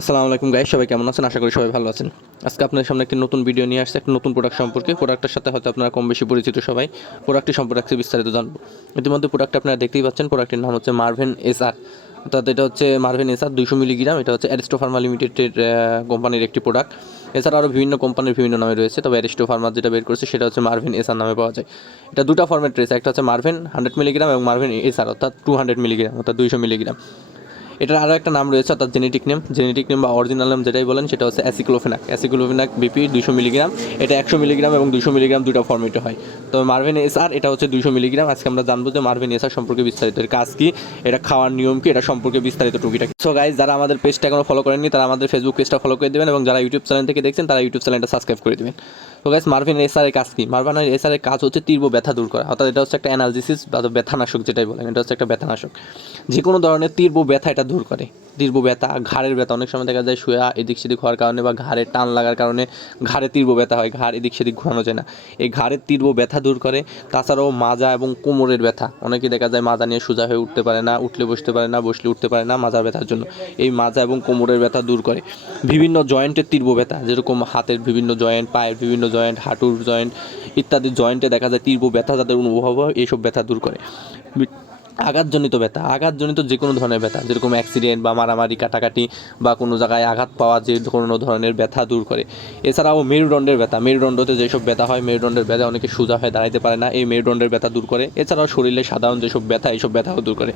আসসালামু আলাইকুম গাইস, সবাই কেমন আছেন? আশা করি সবাই ভালো আছেন। আজকে আপনাদের সামনে একটি নতুন ভিডিও নিয়ে আসছে, একটা নতুন প্রোডাক্ট সম্পর্কে। প্রোডাক্টের সাথে হয়তো আপনারা কম বেশি পরিচিত সবাই। প্রোডাক্টটি সম্পর্কে আজকে বিস্তারিত জানবো। ইতিমধ্যে প্রোডাক্ট আপনারা দেখতেই পাচ্ছেন, প্রোডাক্টের নাম হচ্ছে মারভেন এসআর। অর্থাৎ এটা হচ্ছে মারভেন এসআর 200 মিলিগ্রাম। এটা হচ্ছে অ্যারিস্টো ফার্মা লিমিটেডের কোম্পানির একটি প্রোডাক্ট। এছাড়া আরও বিভিন্ন কোম্পানির বিভিন্ন নামে রয়েছে, তবে অ্যারিস্টো ফার্মা যেটা বের করেছে সেটা হচ্ছে মারভেন এসআর নামে পাওয়া যায়। এটা দুটো ফর্মেট রয়েছে, একটা হচ্ছে মারভেন 100 মিলিগ্রাম এবং মারভেন এসআর অর্থাৎ 200 মিলিগ্রাম অর্থাৎ 200 মিলিগ্রাম। এটার আরও একটা নাম রয়েছে, অর্থাৎ জেনেটিক নেম বা অরিজিনাল নাম যেটাই বলেন সেটা হচ্ছে অ্যাসিক্লোফেনাক বিপি 200 মিলিগ্রাম। এটা 100 মিলিগ্রাম এবং 200 মিলিগ্রাম দুটো ফর্মেটে হয়। তবে মারভেন এসআর এটা হচ্ছে 200 মিলিগ্রাম। আজকে আমরা জানবো যে মারভেন এসআর সম্পর্কে বিস্তারিত, এর কাজ কী, এটা খাওয়ার নিয়ম কী, এটা সম্পর্কে বিস্তারিত টুকিটাকি। সো গাইজ, যারা আমাদের পেজটা এখনো ফলো করেননি তারা আমাদের ফেসবুক পেজটা ফলো করে দেবেন এবং যারা ইউটিউব চ্যানেল থেকে দেখছেন তারা ইউটিউব চ্যানেলটা সাবস্ক্রাইব করে দেবেন। তো গাইজ, মারভেন এসআর এর কাজ কী? মারভেন এসআর এর কাজ হচ্ছে তীব্র ব্যথা দূর করা, অর্থাৎ এটা হচ্ছে একটা অ্যানালজেসিস বা ব্যথানাশক যেটাই বলেন, এটা হচ্ছে একটা ব্যথানাশক। যে কোনো ধরনের তীব্র ব্যথা এটা দূর করে। তীব্র ব্যথা, ঘাড়ের ব্যথা, অনেক সময় দেখা যায় শুয়ে এদিক সেদিক হওয়ার কারণে বা ঘাড়ে টান লাগার কারণে ঘাড়ে তীব্র ব্যথা হয়, ঘাড় এদিক সেদিক ঘোরানো যায় না। এই ঘাড়ের তীব্র ব্যথা দূর করে। তাছাড়াও মাজা এবং কোমরের ব্যথা, অনেকেই দেখা যায় মাজা নিয়ে সোজা হয়ে উঠতে পারে না, উঠলে বসতে পারে না, বসলে উঠতে পারে না মাজা ব্যথার জন্য। এই মাজা এবং কোমরের ব্যথা দূর করে। বিভিন্ন জয়েন্টের তীব্র ব্যথা, যেরকম হাতের বিভিন্ন জয়েন্ট, পায়ের বিভিন্ন জয়েন্ট, হাঁটুর জয়েন্ট ইত্যাদি জয়েন্টে দেখা যায় তীব্র ব্যথা যাদের অনুভব হয়, এইসব ব্যথা দূর করে। আঘাতজনিত ব্যথা, আঘাতজনিত যে কোনো ধরনের ব্যথা, যেরকম অ্যাক্সিডেন্ট বা মারামারি কাটাকাটি বা কোনো জায়গায় আঘাত পাওয়া, যে কোনো ধরনের ব্যথা দূর করে। এছাড়াও মেরুদণ্ডের ব্যথা, মেরুদণ্ডতে যেসব ব্যথা হয়, মেরুদণ্ডের ব্যথা অনেকে সোজা হয়ে দাঁড়াতে পারে না, এই মেরুদণ্ডের ব্যথা দূর করে। এছাড়াও শরীরে সাধারণ যেসব ব্যথা, এইসব ব্যথাও দূর করে।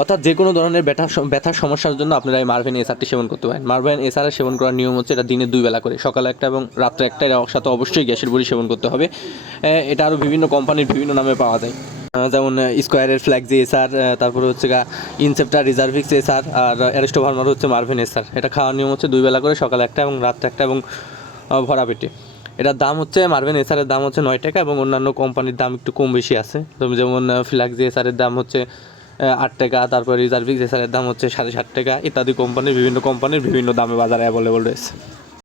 অর্থাৎ যে কোনো ধরনের ব্যথার সমস্যার জন্য আপনারা এই মারভেন এসআরটি সেবন করতে পারেন। মারভেন এসআর সেবন করার নিয়ম হচ্ছে এটা দিনে 2 বেলা করে, সকালে একটা এবং রাত্রে একটা। এর সাথে অবশ্যই গ্যাসের বড়ি সেবন করতে হবে। এটা আরও বিভিন্ন কোম্পানির বিভিন্ন নামে পাওয়া যায়, যেমন স্কোয়ারের ফ্ল্যাক্সি এসআর, তারপরে হচ্ছে ইনসেপ্টার রিজার্ভিক্স এসআর, আর অ্যারিস্টো ফার্মার হচ্ছে মারভেন এসআর। এটা খাওয়ার নিয়ম হচ্ছে 2 বেলা করে, সকালে একটা এবং রাত্রে একটা এবং ভরা পেটে। এটার দাম হচ্ছে, মারভেন এসআরের দাম হচ্ছে 9 টাকা এবং অন্যান্য কোম্পানির দাম একটু কম বেশি আছে। যেমন ফ্ল্যাক্সি এসআরের দাম হচ্ছে 8 টাকা, তারপর রিজার্ভিক্স এসআরের দাম হচ্ছে 7.5 টাকা ইত্যাদি। বিভিন্ন কোম্পানির বিভিন্ন দামে বাজারে অ্যাভেলেবল রয়েছে।